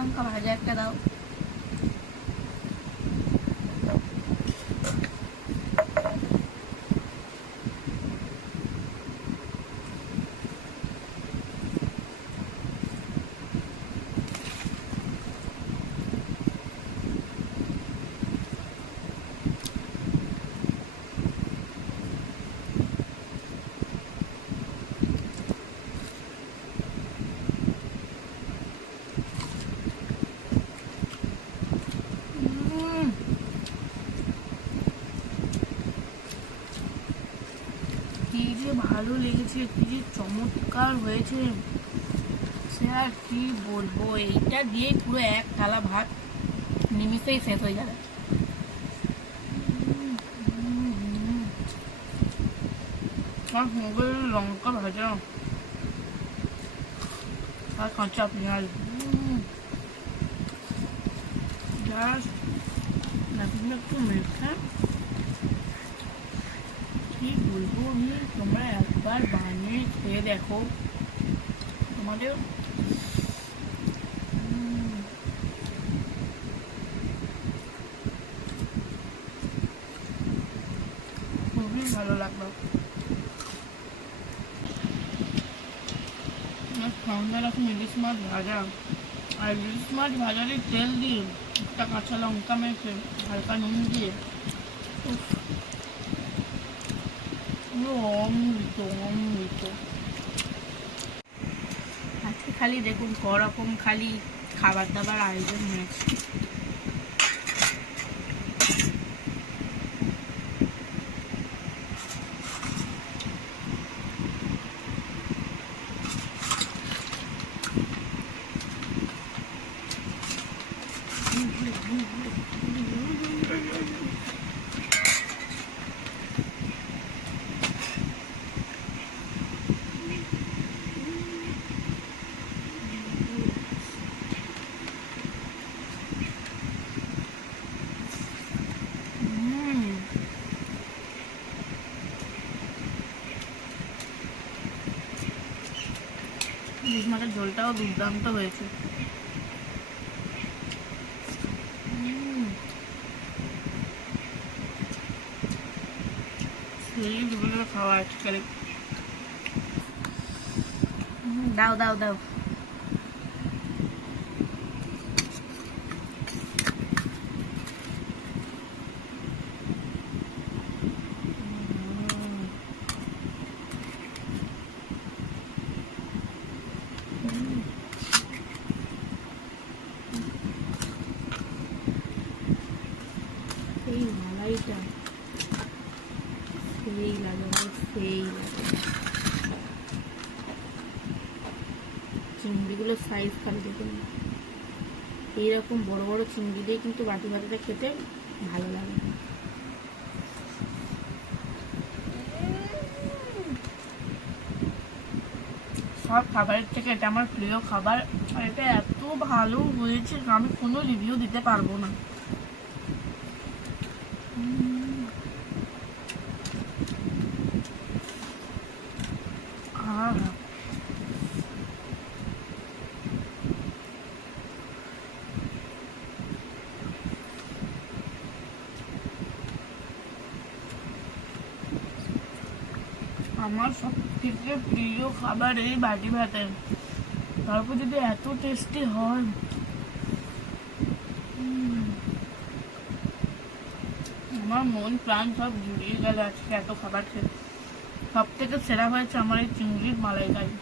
লঙ্কা ভাজা একটা দাও। কি যে ভালো লেগেছে, কি যে চমৎকার হয়েছে, সে আর কি বলবো। এইটা দিয়ে পুরো এক থালা ভাত নিমিষেই শেষ হয়ে যাবে। আর লঙ্কা ভাজা আর কাঁচা পেঁয়াজ জাস্ট একটু মেখে কি বলবো আমি, তোমরা একবার বানিয়ে খেয়ে দেখো, তোমাদের খুবই ভালো লাগলো। ঠান্ডা রকম ইলিশ মাছ ভাজা, আর ইলিশ মাছ ভাজারে তেল দিয়ে একটা কাঁচা লঙ্কা মেখে হালকা নুন দিয়ে পুরো অমৃত অমৃত। আজকে খালি দেখুন করকম খালি খাবার দাবার আয়োজন হয়েছে। ইলিশ মাছের ঝোলটাও দুর্দান্ত হয়েছে। সেই দুপুরে খাওয়া আজকাল। দাও দাও দাও। এই মালাইটা সেই লাগে, সেই লাগে। চিংড়িগুলোর সাইজ খালি দেখুন, এইরকম বড় বড় চিংড়ি দিয়ে কিন্তু বাটি ভাতটা খেতে ভালো লাগে। সব খাবারের থেকে এটা আমার প্রিয় খাবার, আর এটা এত ভালো হয়েছে আমি কোনো রিভিউ দিতে পারবো না। আমার সব থেকে প্রিয় খাবার এই বাটি ভাতের, তারপর যদি এত টেস্টি হয়। আমার মন প্রাণ সব জুড়িয়ে গেল আজকে এত খাবার খেয়ে। সব থেকে সেরা হয়েছে আমার এই চিংড়ির মালাইকারি।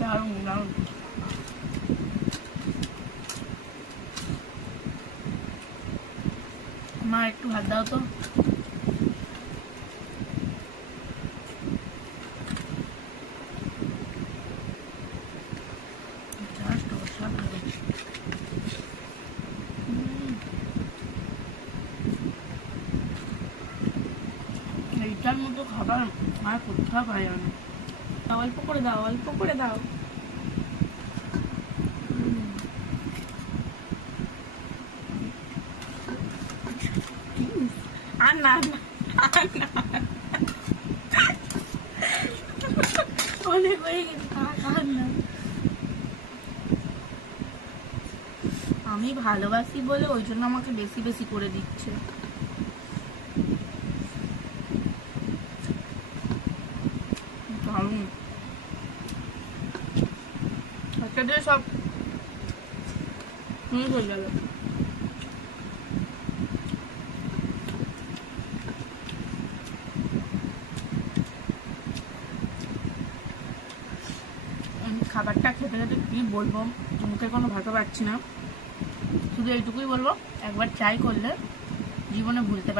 দারুণ দারুণ। মা একটু ভাত দাও তো। এইটার মতো খাবার আর কোথাও পাই না। অল্প করে দাও, অল্প করে দাও। না অনেক হয়ে গেছে, আর না। আমি ভালোবাসি বলে ওই জন্য আমাকে বেশি বেশি করে দিচ্ছে। দারুণ। একটা দিয়ে সব হয়ে গেল। খাবারটা খেতে খেতে কি বলবো, মুখে কোনো ভাষা পাচ্ছি না। শুধু এইটুকুই বলবো, একবার ট্রাই করলে জীবনে ভুলতে পারবে।